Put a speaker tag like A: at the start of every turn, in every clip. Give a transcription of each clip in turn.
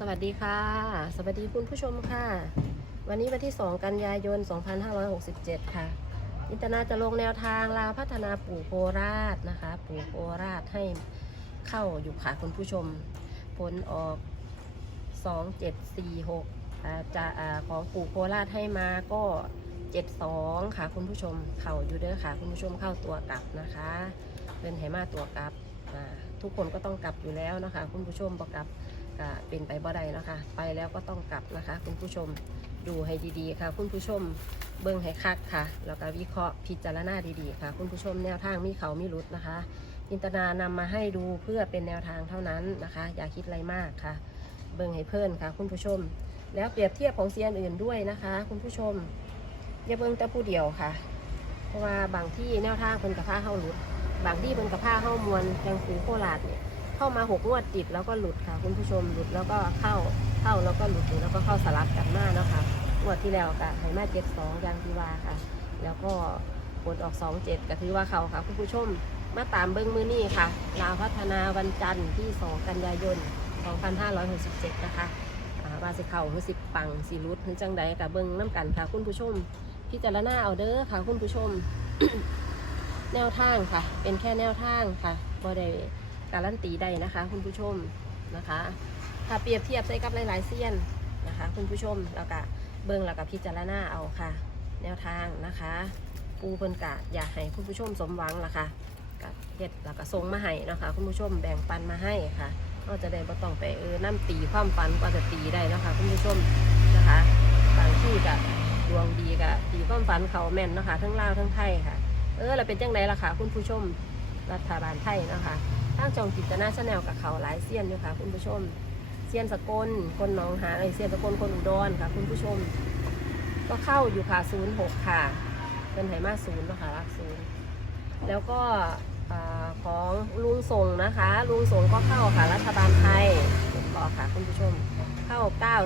A: สวัสดีค่ะ สวัสดีคุณผู้ชมค่ะ วันนี้วันที่ 2 กันยายน 2567 ค่ะ อินตนาจะลงแนวทางลาวพัฒนาปู่โคราชนะคะ ปู่โคราชให้เข้าอยู่ค่ะคุณผู้ชม ผลออก 2746อ่าจะอาของปู่โคราชให้มาก็ 72 ค่ะคุณผู้ชม เข่าอยู่เด้อค่ะ คุณผู้ชมเข้าตัวกลับนะคะ เป็นไหมาตัวกลับ ทุกคนก็ต้องกลับอยู่แล้วนะคะ คุณผู้ชมบอกกลับ ก็เป็นไปบ่ได้นะคะ ไปแล้วก็ต้องกลับนะคะ คุณผู้ชมดูให้ดีๆค่ะ คุณผู้ชมเบิ่งให้คักค่ะ แล้วก็วิเคราะห์พิจารณาดีๆค่ะ คุณผู้ชมแนวทางมีเขามีรุดนะคะ จินตนานำมาให้ดูเพื่อเป็นแนวทางเท่านั้นนะคะ อย่าคิดอะไรมากค่ะ เบิ่งให้เพิ่นค่ะ คุณผู้ชม แล้วเปรียบเทียบของเซียนอื่นด้วยนะคะ คุณผู้ชมอย่าเบิ่งแต่ผู้เดียวค่ะ เพราะว่าบางที่แนวทางเพิ่นกับผ้าเข้าหลุดบางที่เพิ่นกับผ้าเข้ามวลแกงฟูโคราชเนี่ย เข้ามาหกงวดติดแล้วก็หลุดค่ะ คุณผู้ชมหลุดแล้วก็เข้าเข้าแล้วก็หลุดแล้วก็เข้าสลับกันมาเนาะค่ะงวดที่แล้วค่ะไหมาเจ็ดสองยางทีวาค่ะ แล้วก็ผลออกสองเจ็ดก็ถือว่าเขาค่ะ คุณผู้ชมมาตามเบิ้งมือนี่ค่ะลาวพัฒนาวันจันทร์ที่2กันยายน2567นะคะอ่าว่าสิเขาหรือสิปังสิรุดหรือจังใดกับเบิ้งน้ำกันค่ะ คุณผู้ชม พิจารณาเอาเด้อค่ะ คุณผู้ชม แนวทางค่ะ เป็นแค่แนวทางค่ะบ่ได้ การันตีได้นะคะ คุณผู้ชมนะคะ ถ้าเปรียบเทียบใส่กับหลายๆเซียนนะคะ คุณผู้ชมแล้วก็เบิ่งแล้วก็พิจารณาเอาค่ะ แนวทางนะคะ ปูเพิ่นกะอยากให้คุณผู้ชมสมหวังล่ะค่ะกับเฮ็ดแล้วก็ส่งมาให้นะคะ คุณผู้ชมแบ่งปันมาให้ค่ะก็จะได้บ่ต้องไปเออน้ำตีความฝันกว่าจะตีได้นะคะ คุณผู้ชมนะคะบางที่กะดวงดีกะตีความฝันเขาแม่นนะคะ ทั้งลาวทั้งไทยค่ะ เออเราเป็นจังไดล่ะค่ะ คุณผู้ชมรัฐบาลไทยนะคะ ทางจองจิตนาชาแนลกับเขาหลายเซียนอยู่ค่ะ คุณผู้ชมเซียนสกลคนหนองหาไอเซียนสกลคนอุดรค่ะ คุณผู้ชม ก็เข้าอยู่ค่ะศูนย์หกค่ะ เป็นไหมาศูนย์นะคะรักศูนย์แล้วก็ของลุงส่งนะคะ ลุงส่งก็เข้าค่ะ รัฐบาลไทยต่อค่ะ คุณผู้ชม เข้า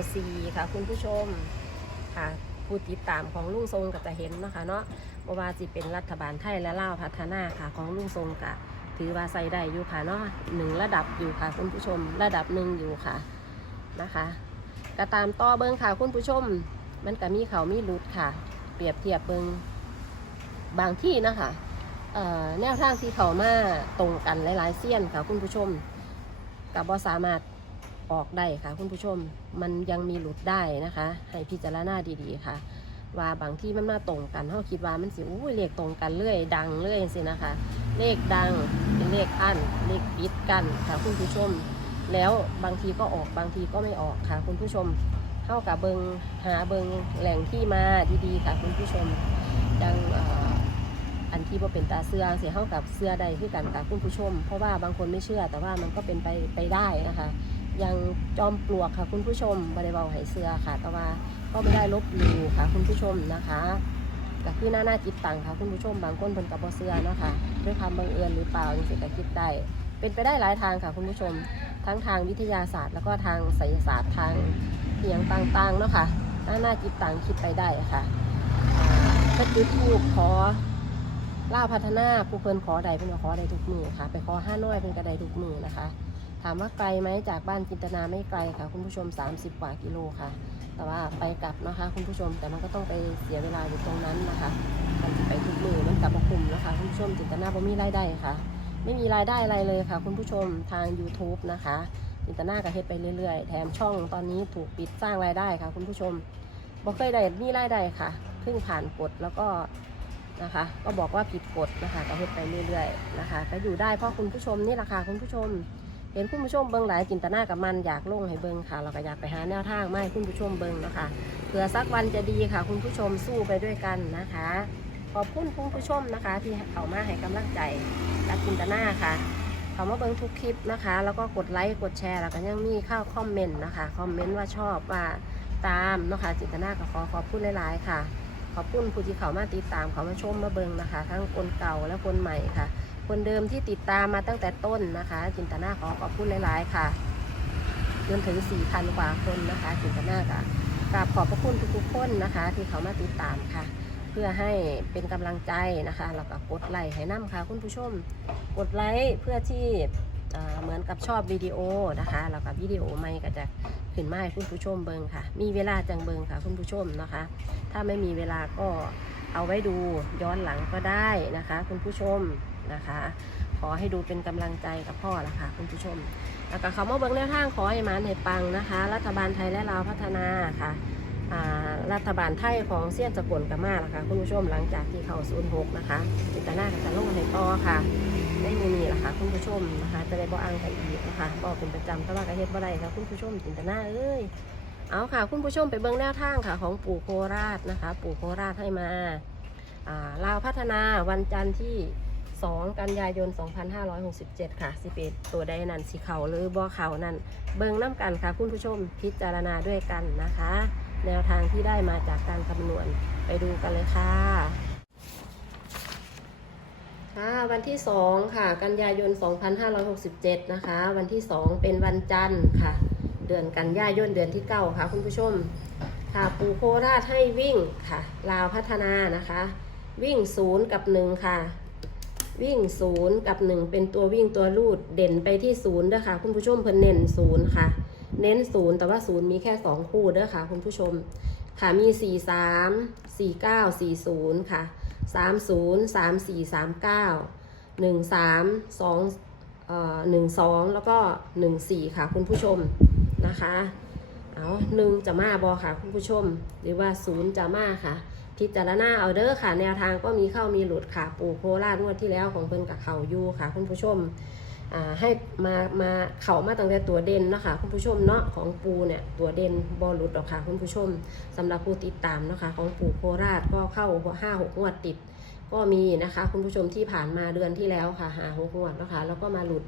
A: 94ค่ะ คุณผู้ชมค่ะผู้ติดตามของลุงทรงก็จะเห็นนะคะเนาะบว่าจะเป็นรัฐบาลไทยและเล่าพัฒนาค่ะ ของลุงทรงกะ ถือว่าใส่ได้อยู่ค่ะเนาะหนึ่งระดับอยู่ค่ะคุณผู้ชม ระดับหนึ่งอยู่ค่ะนะคะก็ตามต่อเบิ้งค่ะคุณผู้ชม มันก็มีเขามีรุดค่ะ เปรียบเทียบเบิ้งบางที่นะคะแนวทางที่เขามาตรงกันหลายๆเสี้ยนค่ะคุณผู้ชมกับ่สามารถออกได้ค่ะคุณผู้ชม มันยังมีหลุดได้นะคะ ให้พิจารณาดีๆค่ะ ว่าบางที่มันมาตรงกันเขาคิดว่ามันสิอุ้ยเลขตรงกันเรื่อยดังเรื่อยสินะคะ เลขดังเป็นเลขอั้นเลขปิดกันค่ะคุณผู้ชม แล้วบางทีก็ออกบางทีก็ไม่ออกค่ะคุณผู้ชมเข้ากับเบิงหาเบิงแหล่งที่มาดีๆค่ะคุณผู้ชมดังอันที่ว่าเป็นตาเสื้อเสียเข้ากับเสื้อใดคือกันค่ะคุณผู้ชม เพราะว่าบางคนไม่เชื่อแต่ว่ามันก็เป็นไปไปได้นะคะยังจอมปลวกค่ะคุณผู้ชมบริเวณไหเสื้อค่ะแต่ว่าก็ไม่ได้ลบหลู่ค่ะคุณผู้ชมนะคะ ก็คือหน้าหน้าจิตตังค่ะคุณผู้ชมบางคนเพิ่นกับบ่เสื้อเนาะค่ะด้วยความบังเอิญหรือเปล่าจังสิก็คิดได้เป็นไปได้หลายทางค่ะคุณผู้ชม ทั้งทางวิทยาศาสตร์ แล้วก็ทางไสยศาสตร์ทางเสียงต่างๆเนาะค่ะหน้าหน้าจิตตังคิดไปได้ค่ะอ่าก็จุดทูบขอล่าพัฒนาผู้เพิ่นขอใดเพิ่นก็ขอใดทุกมือค่ะ ไปขอห้าน้อยเพิ่นก็ได้ทุกมือนะคะ ถามว่าไกลไหมจากบ้านจินตนาไม่ไกลค่ะ คุณผู้ชม 30 กว่ากิโลค่ะ แต่ว่าไปกลับนะคะคุณผู้ชมแต่มันก็ต้องไปเสียเวลาอยู่ตรงนั้นนะคะมันจะไปทุกมือมันกลับมาคุมนะคะ คุณผู้ชมจินตนาบ่มีรายได้ค่ะ ไม่มีรายได้อะไรเลยค่ะ คุณผู้ชมทาง YouTube นะคะจินตนาก็เฮ็ดไปเรื่อยๆ แถมช่องตอนนี้ถูกปิดสร้างรายได้ค่ะ คุณผู้ชมบ่เคยได้มีรายได้ค่ะเพิ่งผ่านกฎแล้วก็นะคะ ก็บอกว่าผิดกฎนะคะก็เฮ็ดไปเรื่อยๆนะคะ ก็อยู่ได้เพราะคุณผู้ชมนี่แหละค่ะคุณผู้ชม เห็นคุณผู้ชมเบิ่งหลายจินตนากับมันอยากลงให้เบิ่งค่ะ เราก็อยากไปหาแนวทางมาให้คุณผู้ชมเบิ่งนะคะเผื่อสักวันจะดีค่ะ คุณผู้ชมสู้ไปด้วยกันนะคะ ขอบคุณคุณผู้ชมนะคะ ที่เข้ามาให้กำลังใจกับจินตนาค่ะเขามาเบิ่งทุกคลิปนะคะ แล้วก็กดไลค์กดแชร์แล้วก็ยังมีเข้าคอมเมนต์นะคะคอมเมนต์ว่าชอบว่าตามเนาะคะจินตนาก็ขอขอบคุณหลายๆค่ะ ขอบคุณผู้ที่เขามาติดตามเขามาชมมาเบิงนะคะ ทั้งคนเก่าและคนใหม่ค่ะ คนเดิมที่ติดตามมาตั้งแต่ต้นนะคะ จินตนาขอขอบคุณหลาย ๆ ค่ะจนถึง 4,000 กว่าคนนะคะ จินตนาค่ะกราบขอบพระคุณทุกๆคนนะคะ ที่เขามาติดตามค่ะ เพื่อให้เป็นกำลังใจนะคะแล้วก็กดไลค์ให้น้ำค่ะ คุณผู้ชม กดไลค์เพื่อที่เหมือนกับชอบวิดีโอนะคะแล้วก็วิดีโอใหม่ก็จะขึ้นมาให้คุณผู้ชมเบิงค่ะ มีเวลาจังเบิงค่ะ คุณผู้ชมนะคะ ถ้าไม่มีเวลาก็ เอาไว้ดูย้อนหลังก็ได้นะคะ คุณผู้ชมนะคะ ขอให้ดูเป็นกำลังใจกับพ่อละค่ะคุณผู้ชม แล้วก็เขามาเบิ้งแนวทางขอให้มันให้ปังนะคะ รัฐบาลไทยและลาวพัฒนาค่ะรัฐบาลไทยของเสี้ยนสกลกับมาละค่ะคุณผู้ชมหลังจากที่เขาศูนย์หกนะคะจิตนากับจะลงให้ต่อค่ะได้มือนี้ละค่ะคุณผู้ชมนะคะ จะได้บ่อ้างไปอีกนะคะบอกเป็นประจำแต่ว่ากระเฮ็ดบ่ได้ค่ะคุณผู้ชมจินตนาเอ้ย เอาค่ะ คุณผู้ชมไปเบิ้งแนวทางค่ะ ของปู่โคราชนะคะ ปู่โคราชให้มาลาวพัฒนาวันจันทร์ที่ 2 กันยายน 2567 ค่ะสิเป็นตัวใดนั่นสีเขาหรือบ่อเขานั่นเบิ่งน้ำกันค่ะ คุณผู้ชมพิจารณาด้วยกันนะคะ แนวทางที่ได้มาจากการคำนวณไปดูกันเลยค่ะค่ะวันที่ 2 ค่ะ กันยายน 2567 นะคะ วันที่ 2 เป็นวันจันทร์ค่ะ เดือนกันยายนเดือนที่9ค่ะคุณผู้ชม ค่ะปูโคราชให้วิ่งค่ะ ลาวพัฒนานะคะ วิ่ง0กับ1ค่ะ วิ่ง0กับ1เป็นตัววิ่งตัวลูดเด่นไปที่0เด้อค่ะ คุณผู้ชมเพิ่นเน้น0ค่ะ เน้น0แต่ว่า0มีแค่2คู่ด้อค่ะ คุณผู้ชม ค่ะมี4 3 4 9 4 0ค่ะ3 0 3 4 3 9 1 3 2เอ่อ1 2แล้วก็1 4ค่ะคุณผู้ชม นะคะ เอาหนึ่งจะมาบอค่ะคุณผู้ชม หรือว่าศูนย์จะมาค่ะ พิจารณาเอาเด้อค่ะ แนวทางก็มีเข้ามีหลุดค่ะ ปูโคราชงวดที่แล้วของเพิ่นกับเขาอยู่ค่ะ คุณผู้ชมให้มามาเขามาตั้งแต่ตัวเด่นเนาะคะคุณผู้ชมเนาะของปูเนี่ยตัวเด่นบอลลุดหรอกค่ะคุณผู้ชมสำหรับผู้ติดตามเนาะคะของปูโคราชก็เข้าห้าหกงวดติด ก็มีนะคะ คุณผู้ชมที่ผ่านมาเดือนที่แล้วค่ะหาหกงวดนะคะแล้วก็มาหลุด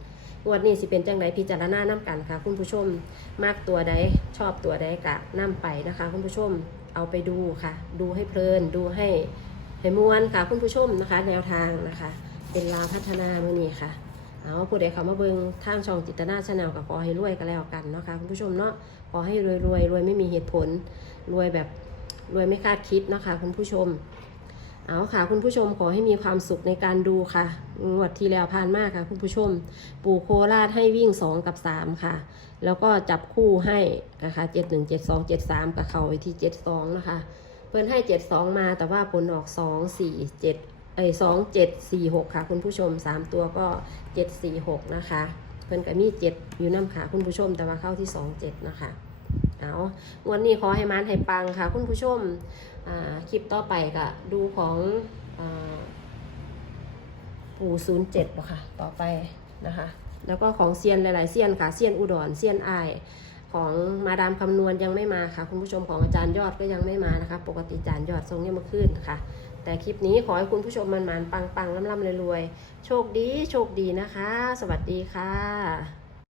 A: งวดนี้สิเป็นจังไดพิจารณาน้ากันค่ะ คุณผู้ชมมากตัวใดชอบตัวใดกะนํไปนะคะ คุณผู้ชมเอาไปดูค่ะ ดูให้เพลิน ดูให้ให้มวนค่ะ คุณผู้ชมนะคะ แนวทางนะคะ เป็นลาพัฒนามื่อนี้ค่ะเอาผู้ใดเขามาเบิงทางช่องจิตนาชาแนลกับขอให้รวยกันแล้วกันเนาะคะคุณผู้ชมเนาะขอให้รวยรวยรวยไม่มีเหตุผล รวยแบบรวยไม่คาดคิดนะคะคุณผู้ชม เอาค่ะ คุณผู้ชมขอให้มีความสุขในการดูค่ะงวดที่แล้วผ่านมากค่ะ คุณผู้ชม ปู่โคราชให้วิ่ง 2 กับ 3 ค่ะ แล้วก็จับคู่ให้นะคะ7 1 7 2 7 3กับเขาไปที่72นะคะ เพิ่นให้72มาแต่ว่าผลออก2 4 7เอ้ย2 7 4 6ค่ะ คุณผู้ชม3ตัวก็7 4 6นะคะ เพิ่นก็มี7อยู่น้ำค่ะคุณผู้ชมแต่ว่าเข้าที่2 7นะคะ เอาวันนี้ขอให้มันให้ปังค่ะ คุณผู้ชมคลิปต่อไปก็ดูของอปู่ศูนย์เจ็ดค่ะต่อไปนะคะ แล้วก็ของเซียนหลาย ๆเซียนค่ะเซียนอุดรเซียนไอของมาดามคำนวณยังไม่มาค่ะ คุณผู้ชมของอาจารย์ยอดก็ยังไม่มานะคะ ปกติอาจารย์ยอดทรงเนี่ยมาขึ้นค่ะ แต่คลิปนี้ขอให้คุณผู้ชมมันๆปังๆล่ำๆรวยๆโชคดีโชคดีนะคะ สวัสดีค่ะ